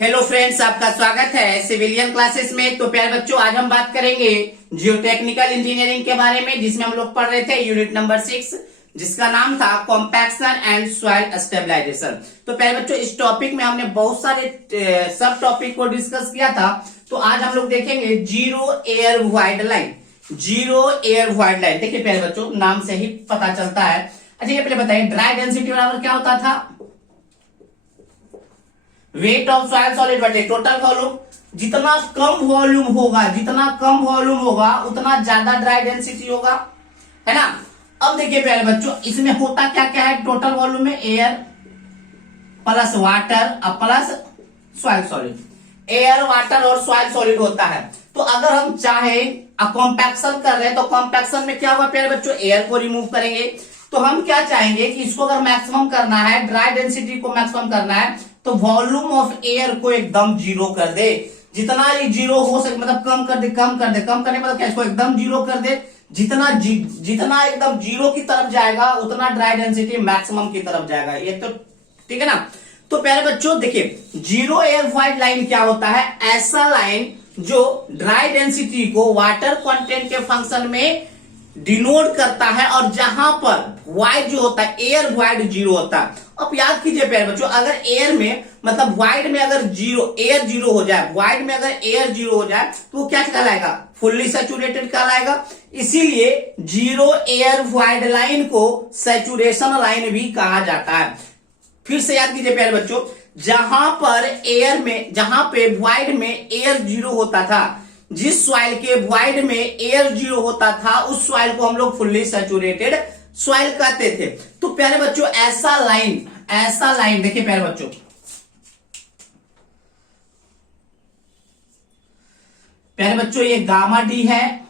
Hello friends, आपका स्वागत है सिविलियन क्लासेस में। तो प्यारे बच्चों, आज हम बात करेंगे जियोटेक्निकल इंजीनियरिंग के बारे में, जिसमें हम लोग पढ़ रहे थे यूनिट नंबर 6, जिसका नाम था कॉम्पैक्शन एंड सॉइल स्टेबलाइजेशन। तो प्यारे बच्चों, इस टॉपिक में हमने बहुत सारे सब टॉपिक को डिस्कस किया था। तो आज हम लोग देखेंगे zero air void line. Zero air void line, देखिए प्यारे बच्चों, नाम से ही पता चलता है। अच्छा, ये पहले बताइए, ड्राई डेंसिटी बराबर क्या होता था? वेट ऑफ सॉइल सॉलिड बटे टोटल वॉल्यूम। जितना कम वॉल्यूम होगा उतना ज्यादा ड्राई डेंसिटी होगा, है ना। अब देखिए प्यारे बच्चों, इसमें होता क्या क्या है? टोटल वॉल्यूम में air plus water plus soil solid, air water और सॉइल सॉलिड होता है। तो अगर हम चाहे कॉम्पैक्शन कर रहे हैं तो कॉम्पैक्शन में क्या होगा प्यारे बच्चों? एयर को रिमूव करेंगे। तो हम क्या चाहेंगे कि इसको अगर मैक्सिमम करना है, ड्राई डेंसिटी को मैक्सिमम करना है, तो वॉल्यूम ऑफ एयर को एकदम जीरो कर दे। जितना ये जीरो हो सके, मतलब कम करने मतलब क्या, इसको एकदम जीरो कर दे। जितना एकदम जीरो की तरफ जाएगा उतना ड्राई डेंसिटी मैक्सिमम की तरफ जाएगा। ये तो ठीक है ना। तो प्यारे बच्चों देखिए, जीरो एयर वॉइड लाइन क्या होता है? ऐसा लाइन जो ड्राई डेंसिटी को वाटर कंटेंट के फंक्शन में डिनोट करता है, और जहां पर वाइड जो होता है, एयर वाइड जीरो होता है। अब याद कीजिए प्यारे बच्चों, अगर एयर में मतलब वाइड में अगर एयर जीरो हो जाए, वाइड में अगर एयर जीरो हो जाए तो वो क्या कहलाएगा? फुल्ली सैचुरेटेड कहलाएगा। इसीलिए जीरो एयर वाइड लाइन को सैचुरेशन लाइन भी कहा जाता है। फिर से याद कीजिए प्यारे बच्चों, जहां पे वाइड में एयर जीरो होता था, जिस सॉइल के वाइड में एयर जीरो होता था, उस सॉइल को हम लोग फुल्ली सैचुरेटेड सॉइल कहते थे। तो प्यारे बच्चों, ऐसा लाइन देखिए प्यारे बच्चों, ये गामा डी है,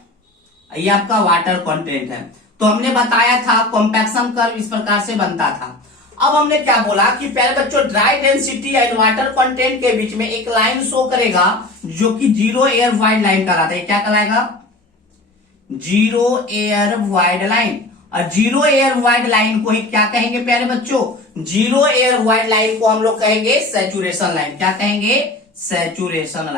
ये आपका वाटर कंटेंट है। तो हमने बताया था कॉम्पैक्शन कर्व इस प्रकार से बनता था। अब हमने क्या बोला कि प्यारे बच्चों, dry density and water content के बीच में एक लाइन शो करेगा जो कि जीरो एयर वाइड लाइन कहलाता है। क्या कहलाएगा? Zero air void line. और जीरो एयर वाइड लाइन को ही क्या कहेंगे प्यारे बच्चों? जीरो एयर वाइड लाइन को हम लोग कहेंगे सैचुरेशन लाइन। क्या कहेंगे? Saturation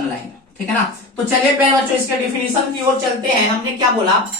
line. ठीक है ना। तो चलिए प्यारे बच्चों, इसके डिफिनीशन की ओर चलते हैं। हमने क्या बोला?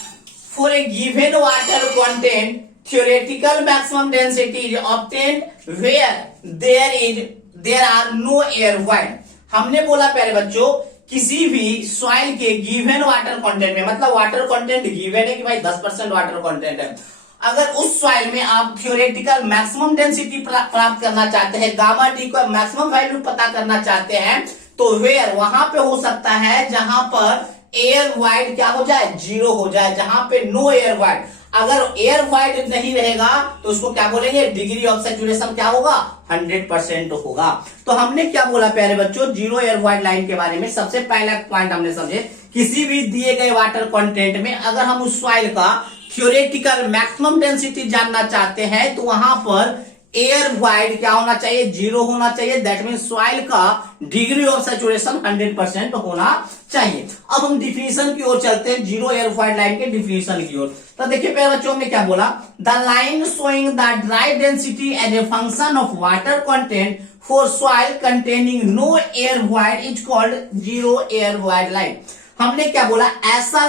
For a given water content, theoretical maximum density is obtained where there are no air void। हमने बोला प्यारे बच्चों, किसी भी सॉइल के गिवन वाटर कंटेंट में, मतलब वाटर कंटेंट गिवन है कि भाई 10% वाटर कंटेंट है, अगर उस सॉइल में आप थियोरेटिकल मैक्सिमम डेंसिटी प्राप्त करना चाहते हैं, गामा डी का मैक्सिमम वैल्यू पता करना चाहते हैं, तो वेयर वहां पे हो सकता है जहां पर एयर वाइड क्या हो जाए? जीरो हो जाए। जहां पे नो एयर वाइड, अगर एयर वाइड नहीं रहेगा तो उसको क्या बोलेंगे? डिग्री ऑफ सैचुरेशन क्या होगा? 100% होगा। तो हमने क्या बोला प्यारे बच्चों, जीरो एयर वाइड लाइन के बारे में? सबसे पहला पॉइंट हमने समझे, किसी भी दिए गए वाटर कंटेंट में अगर हम उस सॉइल का थियोरेटिकल मैक्सिमम डेंसिटी जानना चाहते हैं, तो वहां पर एयर वाइड क्या होना चाहिए? जीरो होना चाहिए। दैट मीन सॉइल का डिग्री ऑफ सैचुरेशन 100% होना चाहिए। अब हम डिफिनीशन की ओर चलते हैं, जीरो एयर वाइड लाइन के डिफिनीशन की ओर। तो देखिए प्यारे बच्चों, हमने क्या बोला? The line showing the dry density as a function of water content for soil containing no air void is called zero air void line. हमने क्या बोला? ऐसा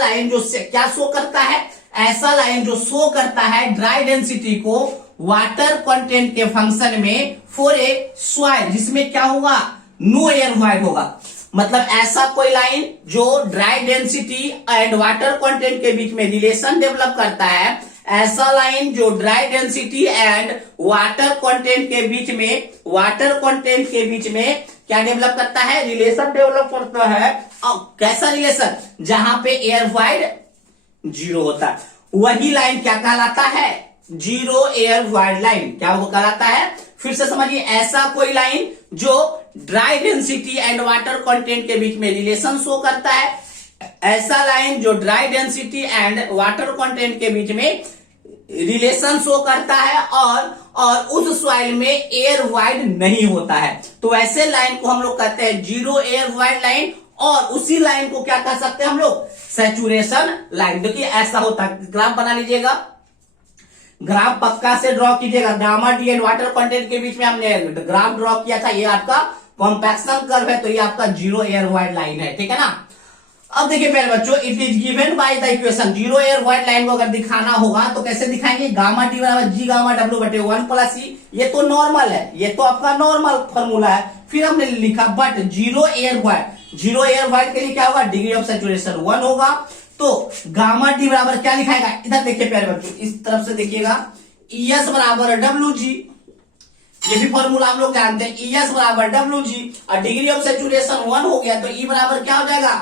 लाइन जो क्या शो करता है? ऐसा लाइन जो शो करता है ड्राई डेंसिटी को वाटर कंटेंट के फंक्शन में फॉर ए सॉइल, जिसमें क्या होगा? नो एयर वाइड होगा। मतलब ऐसा कोई लाइन जो dry density and water content के बीच में रिलेशन डेवलप करता है, ऐसा लाइन जो dry density and water content के बीच में क्या डेवलप करता है? रिलेशन डेवलप करता है। कैसा रिलेशन? जहां पे एयर वाइड जीरो होता है, वही लाइन क्या कहलाता है? Zero air void line. क्या वो कहलाता है? फिर से समझिए, ऐसा कोई लाइन जो dry density and water content के बीच में रिलेशन शो करता है, ऐसा लाइन जो dry density and water content के बीच में रिलेशन शो करता है, और उस सॉइल में एयर वाइड नहीं होता है, तो ऐसे लाइन को हम लोग कहते हैं जीरो एयर वाइड लाइन। और उसी लाइन को क्या कह सकते हैं हम लोग? Saturation line. देखिए ऐसा होता है, ग्राफ बना लीजिएगा। ग्राफ पक्का से ड्रॉ कीजिएगा। Gamma D and water content के बीच में हमने ग्राफ ड्रॉ किया था, ये आपका कॉम्पैक्शन कर्व है, तो ये आपका जीरो एयर वाइड लाइन है, ठीक है ना। अब देखिए प्यारे बच्चों, it is given by the equation, zero air void line को अगर दिखाना होगा तो कैसे दिखाएंगे, गामा टी बराबर जी गामा डब्ल्यू बटे 1 प्लस ई, ये तो नॉर्मल है, ये तो आपका नॉर्मल फॉर्मूला है। फिर हमने लिखा बट जीरो एयर वाइड के लिए क्या होगा, डिग्री ऑफ सैचुरेशन 1 होगा, तो गामा टी बराबर क्या लिखाएगा, इधर देखिए प्यारे बच्चों, इस तरफ से देखिएगा, ES बराबर डब्ल्यू जी, ये भी फॉर्मूला हम लोग जानते हैं, ES बराबर डब्ल्यू जी, और डिग्री ऑफ सैचुरेशन 1 हो गया तो E बराबर क्या हो जाएगा,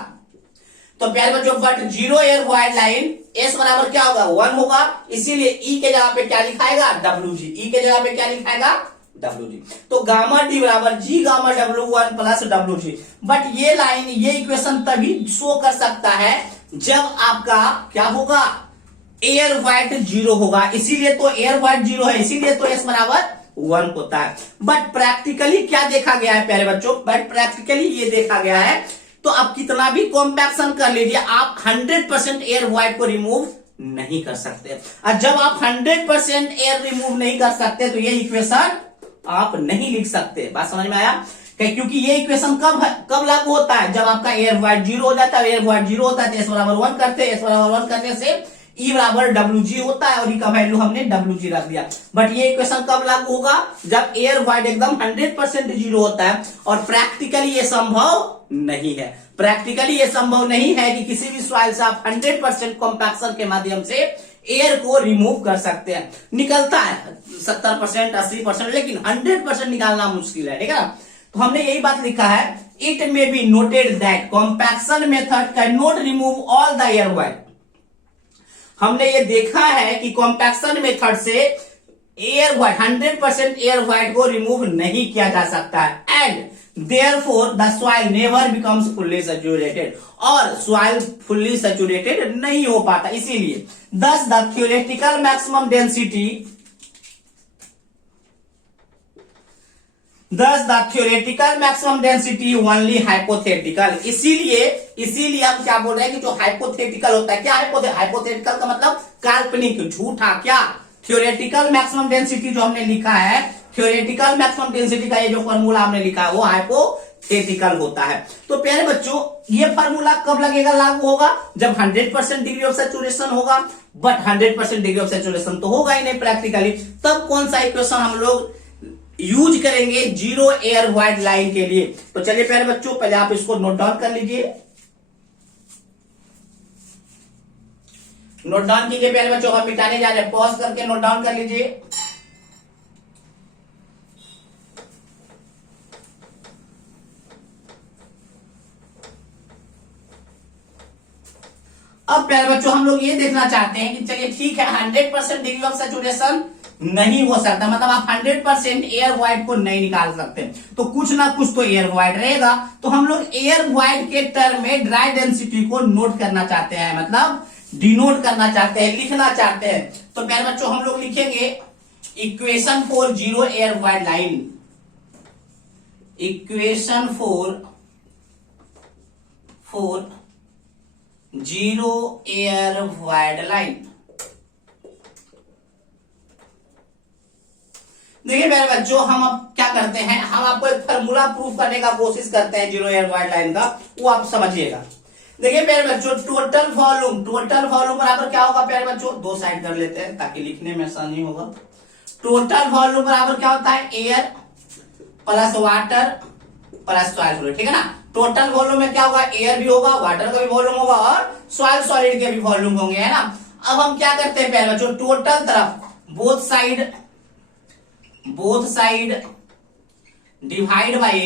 तो प्यारे बच्चों but zero air void line S बराबर क्या होगा 1 होगा, इसीलिए E के जगह पे क्या लिखाएगा WG, E के जगह पे क्या लिखाएगा WG, तो गामा डी बराबर जी gamma W1 plus WG। But ये लाइन, ये इक्वेशन तभी शो कर सकता है जब आपका क्या होगा, एयर वाइड जीरो होगा, इसीलिए तो एयर वाइड जीरो है, इसीलिए तो S बराबर 1 होता है। बट प्रैक्टिकली क्या देखा गया है प्यारे बच्चों, बट प्रैक्टिकली ये देखा गया है, तो आप कितना भी कॉम्पैक्शन कर लीजिए, आप 100% एयर वाइड को रिमूव नहीं कर सकते। और जब आप 100% एयर रिमूव नहीं कर सकते तो ये इक्वेशन आप नहीं लिख सकते। बात समझ में आया, क्योंकि ये इक्वेशन कब लागू होता है, जब आपका एयर वाइड जीरो हो जाता है, एयर वाइड जीरो होता है तो S बराबर 1 करते हैं, S बराबर 1 करने से E बराबर WG होता है, और E का वैल्यू हमने WG रख दिया। बट ये इक्वेशन कब लागू होगा, जब एयर वाइड एकदम 100% जीरो होता है, और प्रैक्टिकली ये संभव नहीं है, प्रैक्टिकली ये संभव नहीं है कि किसी भी सॉइल से आप 100% कॉम्पैक्शन के माध्यम से एयर को रिमूव कर सकते हैं। निकलता है 70% 80%, लेकिन 100% निकालना मुश्किल है, ठीक है ना। तो हमने यही बात लिखा है, it may be noted that compaction method can not remove all the air wide. हमने ये देखा है कि कॉम्पैक्शन मेथड से एयर वाइड 100% एयर वाइड को रिमूव नहीं किया जा सकता है, and therefore the soil never becomes fully saturated, और सॉइल फुल्ली सैचुरेटेड नहीं हो पाता, इसीलिए thus the theoretical maximum density only hypothetical। इसीलिए हम क्या बोल रहे हैं कि जो हाइपोथेटिकल होता है, क्या हाइपोथेटिकल का मतलब काल्पनिक, झूठा, क्या थ्योरेटिकल मैक्सिमम डेंसिटी जो हमने लिखा है, थ्योरेटिकल मैक्सिमम डेंसिटी का ये जो फॉर्मूला हमने लिखा है वो हाइपोथेटिकल होता है। तो प्यारे बच्चों, ये फॉर्मूला कब लगेगा, लागू होगा जब 100% डिग्री ऑफ सैचुरेशन होगा, बट 100% डिग्री ऑफ सैचुरेशन तो होगा ही नहीं प्रैक्टिकली। तब कौन सा इक्वेशन हम लोग यूज करेंगे जीरो एयर वाइड लाइन के लिए। तो चलिए प्यारे बच्चों, पहले आप इसको नोट डाउन कर लीजिए, नोट डाउन कीजिए प्यारे बच्चों, हम मिटाने जा रहे हैं, पॉज करके नोट डाउन कर लीजिए। अब प्यारे बच्चों, हम लोग ये देखना चाहते हैं कि चलिए ठीक है, 100% डिग्री ऑफ सैचुरेशन नहीं हो सकता, मतलब आप 100% एयर वाइड को नहीं निकाल सकते, तो कुछ ना कुछ तो एयर वाइड रहेगा। तो हम लोग एयर वाइड के टर्म में ड्राई डेंसिटी को नोट करना चाहते हैं, मतलब डिनोट करना चाहते हैं, लिखना चाहते हैं। तो प्यारे बच्चों, हम लोग लिखेंगे equation for zero air void line, equation for zero air void line. देखिए मेरे बच्चों, हम अब क्या करते हैं, हम आपको एक फार्मूला प्रूफ करने का कोशिश करते हैं जीरो एयर वाइड लाइन का, वो आप समझिएगा। देखिए प्यारे बच्चों, टोटल वॉल्यूम बराबर क्या होगा प्यारे बच्चों, दो साइड कर लेते हैं ताकि लिखने में आसानी होगा। टोटल वॉल्यूम बराबर क्या होता है, air plus water plus soil fluid, ठीक है ना। टोटल वॉल्यूम में क्या होगा, एयर भी होगा, वाटर का भी वॉल्यूम होगा, और सॉइल सॉलिड के भी वॉल्यूम होंगे, है ना। अब हम क्या करते हैं प्यारे बच्चों, टोटल तरफ both side divide by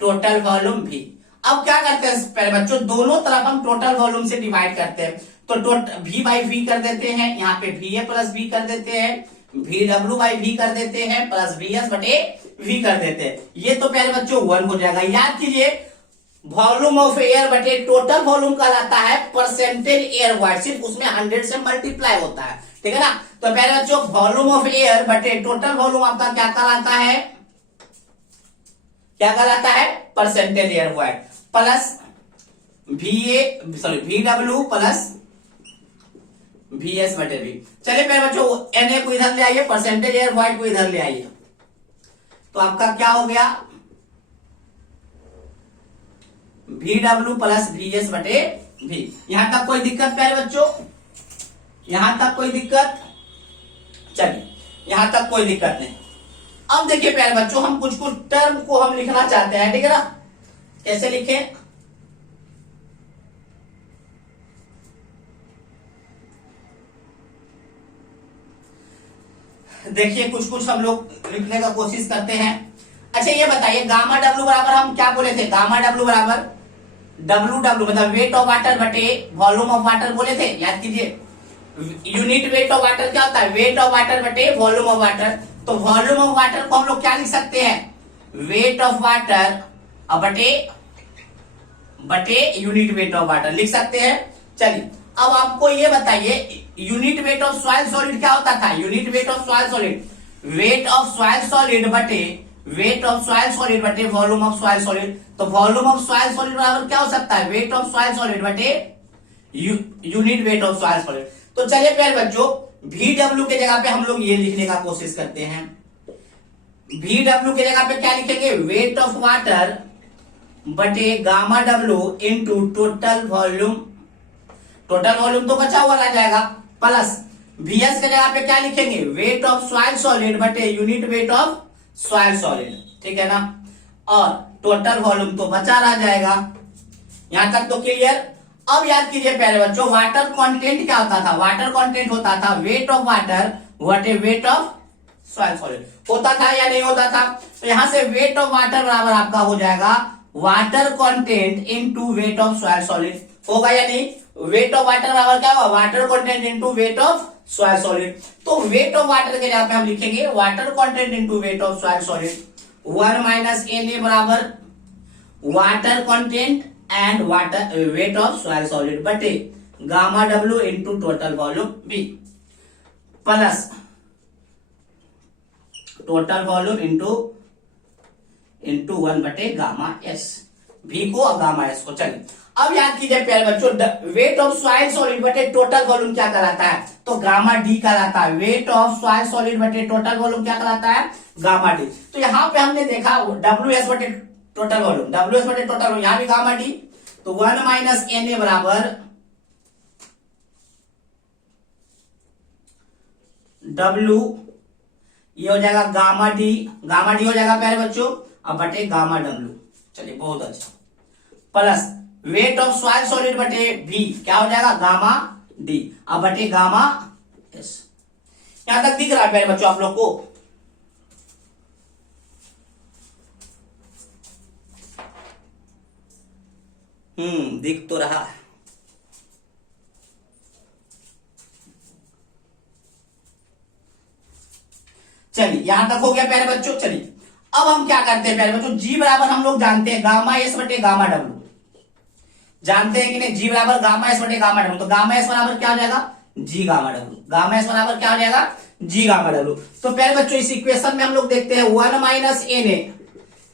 total volume भी। अब क्या करते हैं प्यारे बच्चों, दोनों तरफ हम टोटल वॉल्यूम से डिवाइड करते हैं, तो V बाई V कर देते हैं, यहाँ पे VA प्लस V कर देते हैं, VW बाई V कर देते हैं, प्लस VS बटे V कर देते हैं। ये तो प्यारे बच्चों 1 हो जाएगा। याद कीजिए, वॉल्यूम ऑफ एयर बटे टोटल वॉल्यूम कहलाता है परसेंटेज एयर वाइड, सिर्फ उसमें 100 से मल्टीप्लाई होता है, ठीक है ना। तो प्यारे बच्चों, वॉल्यूम ऑफ एयर बटे टोटल वॉल्यूम आपका क्या कहलाता है, percentage air wide, plus VW plus VS बटे V। चलिए प्यारे बच्चों Na को इधर ले आइए, परसेंटेज एयर वाइड को इधर ले आइए, तो आपका क्या हो गया VW प्लस VS बटे V। यहां तक कोई दिक्कत प्यारे बच्चों? यहां तक कोई दिक्कत? चलिए यहां तक कोई दिक्कत नहीं। अब देखिए प्यारे बच्चों, हम कुछ कुछ टर्म को हम लिखना चाहते हैं, ठीक है ना? कैसे लिखें? देखिए कुछ कुछ हम लोग लिखने का कोशिश करते हैं। अच्छा ये बताइए, गामा डब्ल्यू बराबर हम क्या बोले थे? गामा डब्ल्यू बराबर डब्ल्यू मतलब वेट ऑफ वाटर बटे वॉल्यूम ऑफ वाटर बोले थे, याद कीजिए। यूनिट वेट ऑफ वाटर क्या होता है? वेट ऑफ वाटर बटे वॉल्यूम ऑफ वाटर। तो वॉल्यूम ऑफ वाटर को हम लोग क्या लिख सकते हैं? वेट ऑफ वाटर बटे यूनिट वेट ऑफ वाटर लिख सकते हैं। चलिए अब आपको ये बताइए, unit weight of soil solid क्या होता था? Unit weight of soil solid, wait of soil solid बटे वेट ऑफ सॉइल सॉलिड बटे वॉल्यूम ऑफ सॉइल सॉलिड। तो वॉल्यूम ऑफ सॉइल सॉलिड बराबर क्या हो सकता है? वेट ऑफ सॉइल सॉलिड बटे unit weight of soil solid. तो चलिए प्यारे बच्चों, VW के जगह पे हम लोग ये लिखने का कोशिश करते हैं। VW के जगह पे क्या लिखेंगे? वेट ऑफ वाटर बटे gamma W into total volume. Total volume तो बचा हुआ रह जाएगा, प्लस VS के जगह पे क्या लिखेंगे? वेट ऑफ सॉइल सॉलिड बटे unit weight of soil solid, ठीक है ना? और टोटल वॉल्यूम तो बचा रह जाएगा। यहां तक तो क्लियर? अब याद कीजिए प्यारे बच्चों, वाटर कंटेंट क्या होता था? वाटर कंटेंट होता था वेट ऑफ वाटर बटे वेट ऑफ सॉइल सॉलिड। होता था या नहीं होता था? तो यहां से वेट ऑफ वाटर बराबर आपका हो जाएगा water content into weight of soil solid. होगा या नहीं? वेट ऑफ वाटर बराबर क्या होगा? Water content into weight of soil solid. तो वेट ऑफ वाटर के जगह पे हम लिखेंगे water content into weight of soil solid. 1 minus Na बराबर water content and water weight of soil solid बटे gamma W into total volume B, plus total volume into 1 बटे gamma S, भी को और गामा एस को। चलिए अब याद कीजिए प्यारे बच्चों, वेट ऑफ सॉइल सॉलिड बटे टोटल वॉल्यूम क्या कहलाता है? तो गामा डी कहलाता है। वेट ऑफ सॉइल सॉलिड बटे टोटल वॉल्यूम क्या कहलाता है? Gamma D. तो यहां पे हमने देखा WS बटे टोटल वॉल्यूम, WS बटे टोटल वॉल्यूम, यहां भी गामा डी। तो 1 माइनस Na बराबर W, ये हो जाएगा गामा डी हो जाएगा प्यारे बच्चों, अब बटे गामा डब्ल्यू। चलिए बहुत अच्छा, plus wait of soil solid बटे V क्या हो जाएगा? गामा डी, अब बटे गामा एस। यहां तक दिख रहा है प्यारे बच्चों आप लोग को? दिख तो रहा है। चलिए यहां तक हो गया प्यारे बच्चों। चलिए अब हम क्या करते हैं प्यारे बच्चों, G बराबर हम लोग जानते हैं गामा एस बटे गामा डब्ल्यू, जानते हैं कि नहीं? G बराबर गामा एस बटे गामा डब्ल्यू। तो गामा एस बराबर क्या हो जाएगा? G gamma W. Gamma S बराबर क्या हो जाएगा? G gamma W. तो प्यारे बच्चों इस इक्वेशन में हम लोग देखते हैं 1 minus Na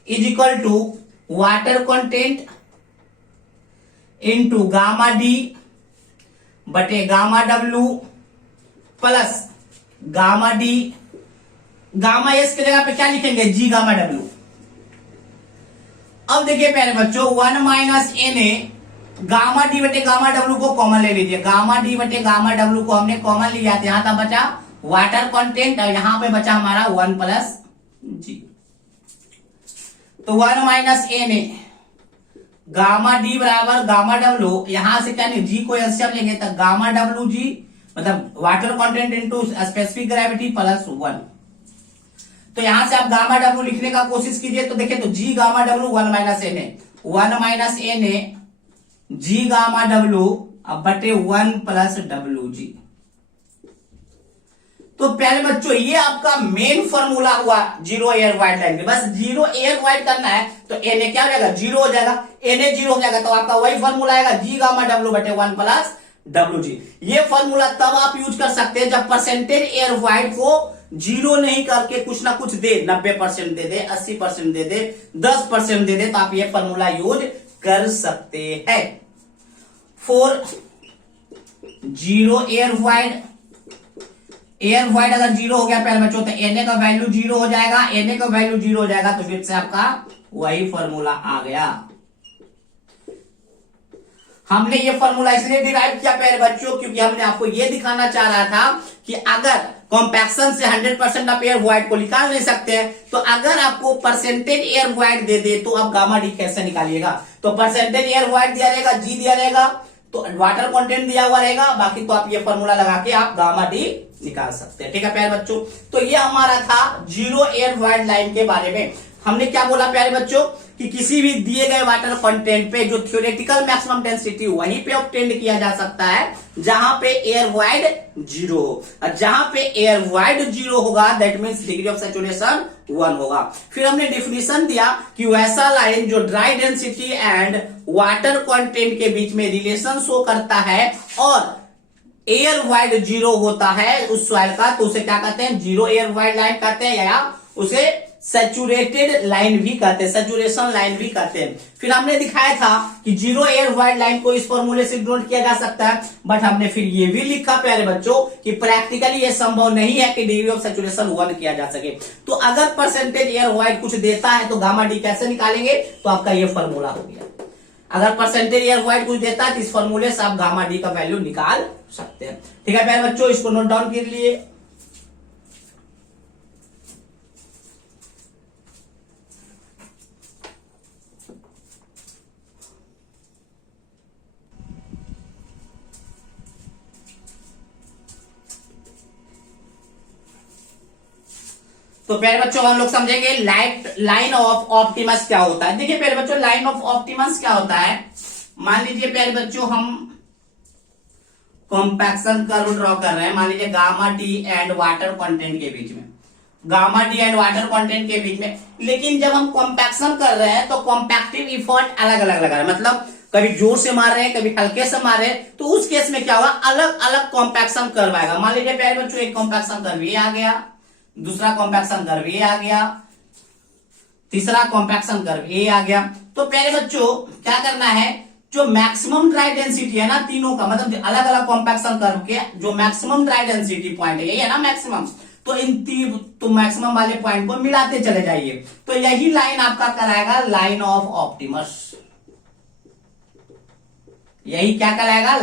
is equal to water content into gamma D बटे gamma W plus gamma D. Gamma S की जगह पे क्या लिखेंगे? G gamma W. अब देखिए प्यारे बच्चों, 1 माइनस Na, गामा डी बटे गामा डब्ल्यू को कॉमन ले लीजिए। गामा डी बटे गामा डब्ल्यू को हमने कॉमन लिया, यहां तक बचा वाटर कंटेंट और यहां पे बचा हमारा 1 प्लस G। तो 1 माइनस Na गामा डी बराबर गामा डब्ल्यू, यहां से क्या नहीं G को एलसीएम लेंगे तो गामा डब्ल्यू G मतलब water content into specific gravity plus 1। तो यहां से आप गामा डब्ल्यू लिखने का कोशिश कीजिए, तो देखिए तो G gamma W 1 minus Na, 1 minus Na G gamma W अब बटे 1 प्लस WG। तो प्यारे बच्चों ये आपका मेन फॉर्मूला हुआ जीरो एयर वाइड लाइन के। बस जीरो एयर वाइड करना है तो Na क्या हो जाएगा? जीरो हो जाएगा। Na जीरो हो जाएगा तो आपका वही फॉर्मूला आएगा G गामा डब्ल्यू बटे 1 प्लस WG। ये फॉर्मूला तब आप यूज कर सकते हैं जब परसेंटेज एयर वाइड को जीरो नहीं करके कुछ ना कुछ दे, 90% दे दे, 80% दे दे, 10% दे दे, तो आप ये फॉर्मूला यूज कर सकते हैं। Zero air wide, air wide अगर जीरो हो गया प्यारे बच्चों तो Na का वैल्यू जीरो हो जाएगा, Na का वैल्यू जीरो हो जाएगा तो फिर से आपका वही फॉर्मूला आ गया। हमने ये फॉर्मूला इसलिए डिराइव किया प्यारे बच्चों क्योंकि हमने आपको ये दिखाना चाह रहा था कि अगर कॉम्पैक्शन से 100% आप एयर वाइड को निकाल नहीं सकते हैं तो अगर आपको परसेंटेज एयर वाइड दे दे तो आप गामा डी कैसे निकालिएगा। तो परसेंटेज एयर वाइड दिया रहेगा, जी दिया रहेगा, तो वाटर कंटेंट दिया हुआ रहेगा, बाकी तो आप ये फॉर्मूला लगा के आप गामा डी निकाल सकते हैं। ठीक है प्यारे बच्चों, तो ये हमारा था जीरो एयर वाइड लाइन के बारे में। हमने क्या बोला प्यारे बच्चों कि किसी भी दिए गए वाटर कंटेंट पे जो थ्योरेटिकल मैक्सिमम डेंसिटी वहीं पे ऑब्टेन किया जा सकता है जहां पे एयर वाइड जीरो हो, और जहां पे एयर वाइड जीरो होगा that means degree of saturation 1 होगा। फिर हमने डिफिनेशन दिया कि वैसा लाइन जो dry density and water content के बीच में रिलेशन शो करता है और एयर वाइड जीरो होता है उस सॉइल का, तो उसे क्या कहते हैं, जीरो एयर वाइड लाइन कहते हैं या उसे सैचुरेटेड लाइन भी कहते हैं, सैचुरेशन लाइन भी कहते हैं। फिर हमने दिखाया था कि जीरो एयर वाइड लाइन को इस फॉर्मूले से डिनोट किया जा सकता है, बट हमने फिर ये भी लिखा प्यारे बच्चों कि प्रैक्टिकली ये संभव नहीं है कि डिग्री ऑफ सैचुरेशन 1 किया जा सके। तो अगर परसेंटेज एयर वाइड कुछ देता है तो गामा डी कैसे निकालेंगे, तो आपका ये फॉर्मूला हो गया। अगर परसेंटेज एयर वाइड कुछ देता है तो इस फॉर्मूले से आप गामा डी का वैल्यू निकाल सकते हैं। ठीक है प्यारे बच्चों, इसको नोट डाउन कर लिए। तो प्यारे बच्चों हम लोग समझेंगे लाइन ऑफ ऑप्टिमस क्या होता है। देखिए प्यारे बच्चों, लाइन ऑफ ऑप्टिमस क्या होता है, मान लीजिए प्यारे बच्चों हम कॉम्पैक्शन कर्व ड्रॉ कर रहे हैं, मान लीजिए gamma D and water content के बीच में, gamma D and water content के बीच में, लेकिन जब हम कॉम्पैक्शन कर रहे हैं तो कॉम्पैक्टिव इफर्ट अलग अलग लगा रहे हैं, मतलब कभी जोर से मार रहे हैं कभी हल्के से मार रहे हैं, तो उस केस में क्या होगा, अलग अलग कॉम्पैक्शन कर्व आएगा। मान लीजिए प्यारे बच्चों एक कॉम्पैक्शन कर्व ये आ गया, दूसरा कॉम्पैक्शन कर्व ये आ गया, तीसरा कॉम्पैक्शन कर्व ये आ गया। तो प्यारे बच्चों क्या करना है, जो मैक्सिमम ड्राई डेंसिटी है ना तीनों का, मतलब अलग अलग कॉम्पैक्शन कर्व के जो मैक्सिमम ड्राई डेंसिटी पॉइंट है, यही है ना मैक्सिमम, तो इन तो मैक्सिमम वाले पॉइंट को मिलाते चले जाइए, तो यही लाइन आपका कराएगा लाइन ऑफ ऑप्टिमस। यही क्या कहलाएगा,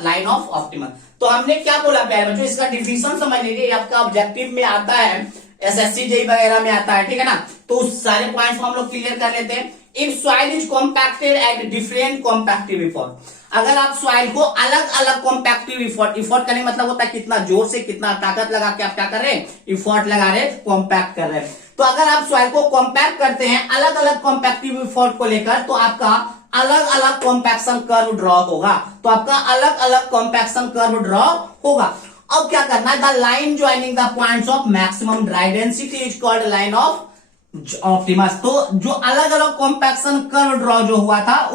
लाइन ऑफ ऑप्टिमस। तो हमने क्या बोला प्यारे बच्चों, इसका डिफिनेशन समझ लीजिए, आपका ऑब्जेक्टिव में आता है, एसएससी जेई वगैरह में आता है, ठीक है ना। तो उस सारे पॉइंट्स को हम लोग क्लियर कर लेते हैं। If soil is compacted at different compactive effort, अगर आप सॉइल को अलग अलग कॉम्पैक्टिव इफर्ट करने मतलब होता है कितना जोर से कितना ताकत लगा के आप क्या कर रहे हैं, इफर्ट लगा रहे हैं, कॉम्पैक्ट कर रहे हैं। तो अगर आप सॉइल को कॉम्पैक्ट करते हैं अलग अलग कॉम्पैक्टिव इफर्ट को लेकर, तो आपका अलग अलग कॉम्पैक्शन कर्व ड्रॉ होगा, तो आपका अलग अलग कॉम्पैक्शन कर्व ड्रॉ होगा। अब क्या करना है, the line joining the points of maximum dry density is called line of Optimus. तो जो अलग अलग कॉम्पैक्शन कर्व ड्रॉ जो हुआ था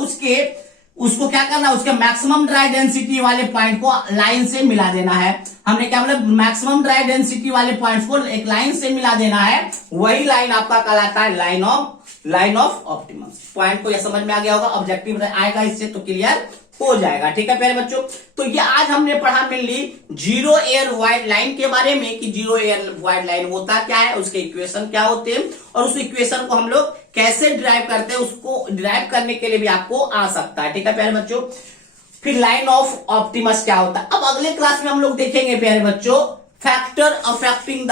उसको क्या करना है, उसके मैक्सिमम ड्राई डेंसिटी वाले पॉइंट को लाइन से मिला देना है। हमने क्या बोला, मैक्सिमम ड्राई डेंसिटी वाले पॉइंट्स को एक लाइन से मिला देना है, वही लाइन आपका कहलाता है लाइन ऑफ ऑप्टिमस। पॉइंट को यह समझ में आ गया होगा, ऑब्जेक्टिव आएगा इससे तो क्लियर हो जाएगा। ठीक है प्यारे बच्चों, तो ये आज हमने पढ़ा mainly zero air void line के बारे में कि जीरो एयर वाइड लाइन होता क्या है, उसके इक्वेशन क्या होते हैं और उस इक्वेशन को हम लोग कैसे डिराइव करते हैं, उसको डिराइव करने के लिए भी आपको आ सकता है। ठीक है प्यारे बच्चों, फिर लाइन ऑफ ऑप्टिमस क्या होता है, अब अगले क्लास में हम लोग देखेंगे प्यारे बच्चों फैक्टर अफेक्टिंग द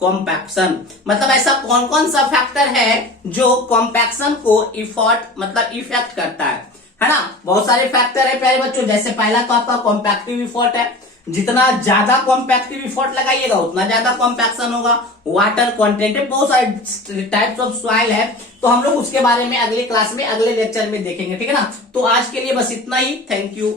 कॉम्पैक्शन, मतलब ऐसा कौन कौन सा फैक्टर है जो कॉम्पैक्शन को इफेक्ट करता है ना। बहुत सारे फैक्टर है प्यारे बच्चों, जैसे पहला तो आपका कॉम्पैक्टिव इफर्ट है, जितना ज्यादा कॉम्पैक्टिव इफर्ट लगाइएगा उतना ज्यादा कॉम्पैक्शन होगा। वाटर कंटेंट है, बहुत सारे टाइप्स ऑफ सॉइल है, तो हम लोग उसके बारे में अगले क्लास में अगले लेक्चर में देखेंगे। ठीक है ना, तो आज के लिए बस इतना ही, थैंक यू।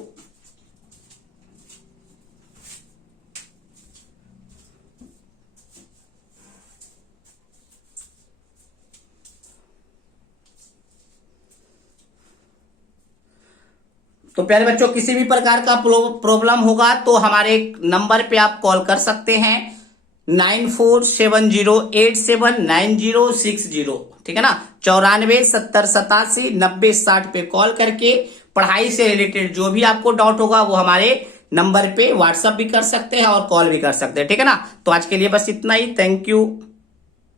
तो प्यारे बच्चों किसी भी प्रकार का प्रॉब्लम होगा तो हमारे नंबर पे आप कॉल कर सकते हैं 9470879060, ठीक है ना, 9470879060 पे कॉल करके पढ़ाई से रिलेटेड जो भी आपको डाउट होगा वो हमारे नंबर पे व्हाट्सअप भी कर सकते हैं और कॉल भी कर सकते हैं, ठीक है ना। तो आज के लिए बस इतना ही, थैंक यू।